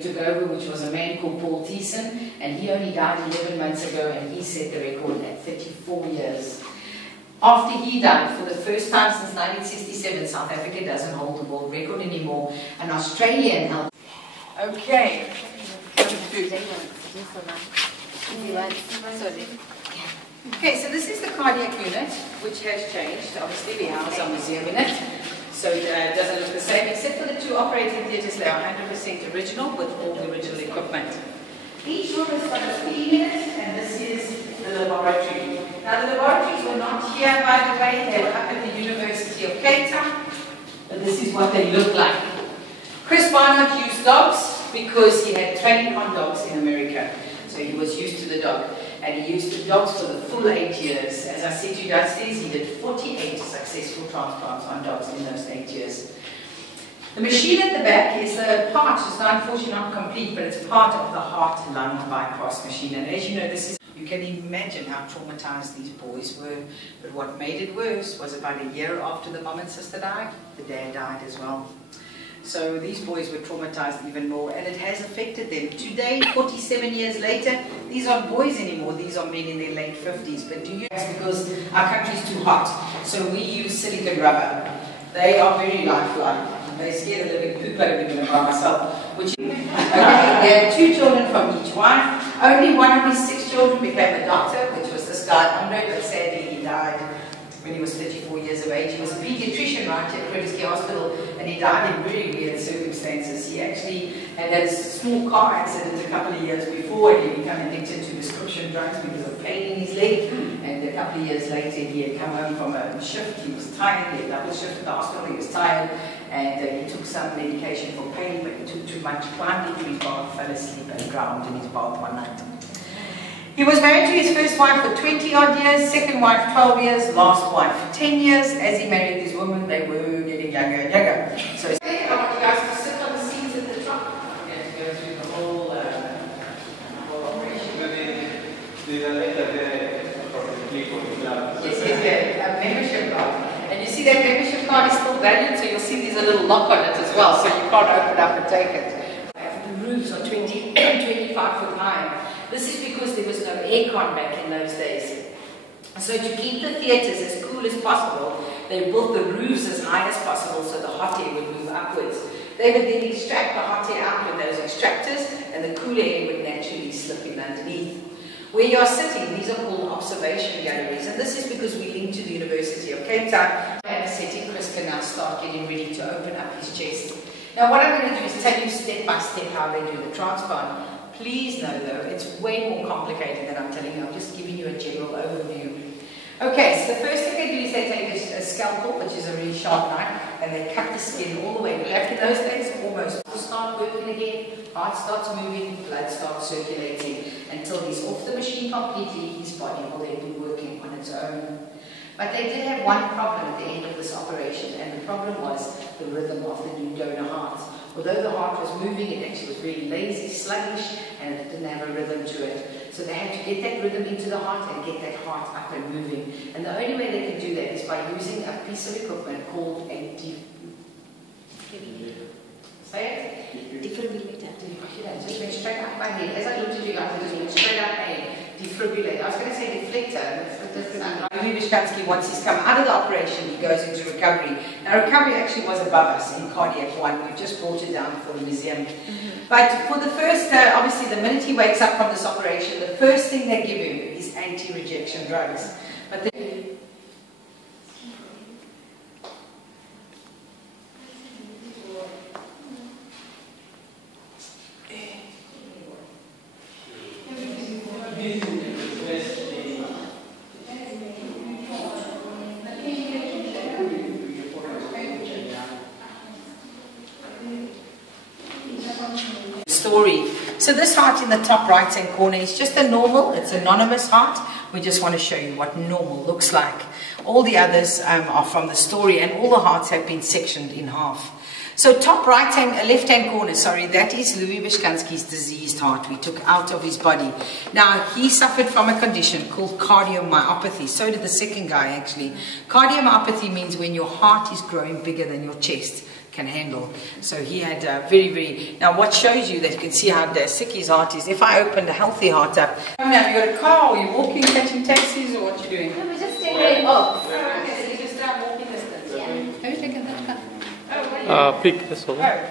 Took over, which was a man called Paul Thiessen, and he only died 11 months ago, and he set the record at 34 years. After he died, for the first time since 1967, South Africa doesn't hold the world record anymore. An Australian held. Okay. Okay, so this is the cardiac unit, which has changed. Obviously, we house our museum in it. So it doesn't look the same, except for the two operating theatres. They are 100% original with all the original equipment. Each room has got a key in it, and this is the laboratory. Now, the laboratories were not here, by the way. They were up at the University of Cape Town. But this is what they look like. Chris Barnard used dogs because he had training on dogs in America. So he was used to the dog. And he used the dogs for the full 8 years. As I said to you downstairs, he did 48 successful transplants on dogs in those 8 years. The machine at the back is a part, it's unfortunately not complete, but it's part of the heart-lung bypass machine. And as you know, this is, you can imagine how traumatized these boys were. But what made it worse was about a year after the mom and sister died, the dad died as well. So these boys were traumatized even more, and it has affected them. Today, 47 years later, these aren't boys anymore, these are men in their late 50s. But do you know, because our country's too hot, so we use silicone rubber. They are very lifelike. They scared a living poop out of me by myself. Okay, he had 2 children from each wife. Only one of his 6 children became a doctor, which was this guy, Andre, but sadly he died when he was 34 years of age. He was a pediatrician right at Groote Hospital, and he died in very weird circumstances. He actually had a small car accident a couple of years before, and he became addicted to prescription drugs because of pain in his leg. And a couple of years later, he had come home from a shift. He was tired. He had double shift at the hospital. He was tired, and he took some medication for pain, but he took too much. Climbed into his bath, fell asleep, and drowned in his bath one night. He was married to his first wife for 20-odd years, second wife 12 years, last wife 10 years. As he married this woman, they were getting younger and younger. So I want you guys to sit on the seats at the top and go through the whole operation. Yes, a membership card. And you see that membership card is still valued, so you'll see there's a little lock on it as well, so you can't open it up and take it. The roofs are 25 foot high. This is because there was no aircon back in those days. So to keep the theatres as cool as possible, they built the roofs as high as possible so the hot air would move upwards. They would then extract the hot air out with those extractors, and the cooler air would naturally slip in underneath. Where you are sitting, these are called observation galleries, and this is because we link to the University of Cape Town. Anesthetic Chris can now start getting ready to open up his chest. Now what I'm going to do is tell you step by step how they do the transplant. Please know though, it's way more complicated than I'm telling you. I'm just giving you a general overview. Okay, so the first thing they do is they take a scalpel, which is a really sharp knife, and they cut the skin all the way back. In those days, almost start working again, heart starts moving, blood starts circulating, until he's off the machine completely. His body will then be working on its own. But they did have one problem at the end of this operation, and the problem was the rhythm of the new donor heart. Although the heart was moving, it actually was very lazy, sluggish, and it didn't have a rhythm to it. So they had to get that rhythm into the heart and get that heart up and moving. And the only way they could do that is by using a piece of equipment called a defibrillator. Just went straight up my head. As I looked at you guys, it just went straight up my head. Defibrillator. I was going to say deflector. Louis Wischkanski, once he's come out of the operation, he goes into recovery. Now, recovery actually was above us in cardiac 1. We've just brought it down for the museum. But for the first, obviously, the minute he wakes up from this operation, the first thing they give him is anti-rejection drugs. But story. So this heart in the top right hand corner is just a normal, it's an anonymous heart. We just want to show you what normal looks like. All the others are from the story, and all the hearts have been sectioned in half. So top left hand corner, sorry, that is Louis Wischkanski's diseased heart we took out of his body. Now, he suffered from a condition called cardiomyopathy. So did the second guy, actually. Cardiomyopathy means when your heart is growing bigger than your chest. can handle. So he had very, now what shows you that you can see how sick his heart is. If I opened a healthy heart up. Now, you got a car, or you're walking, catching taxis, or what you doing? No, we're just standing off. Okay, so you just start walking distance. Yeah. Have you taken that car? Oh, Pick this one.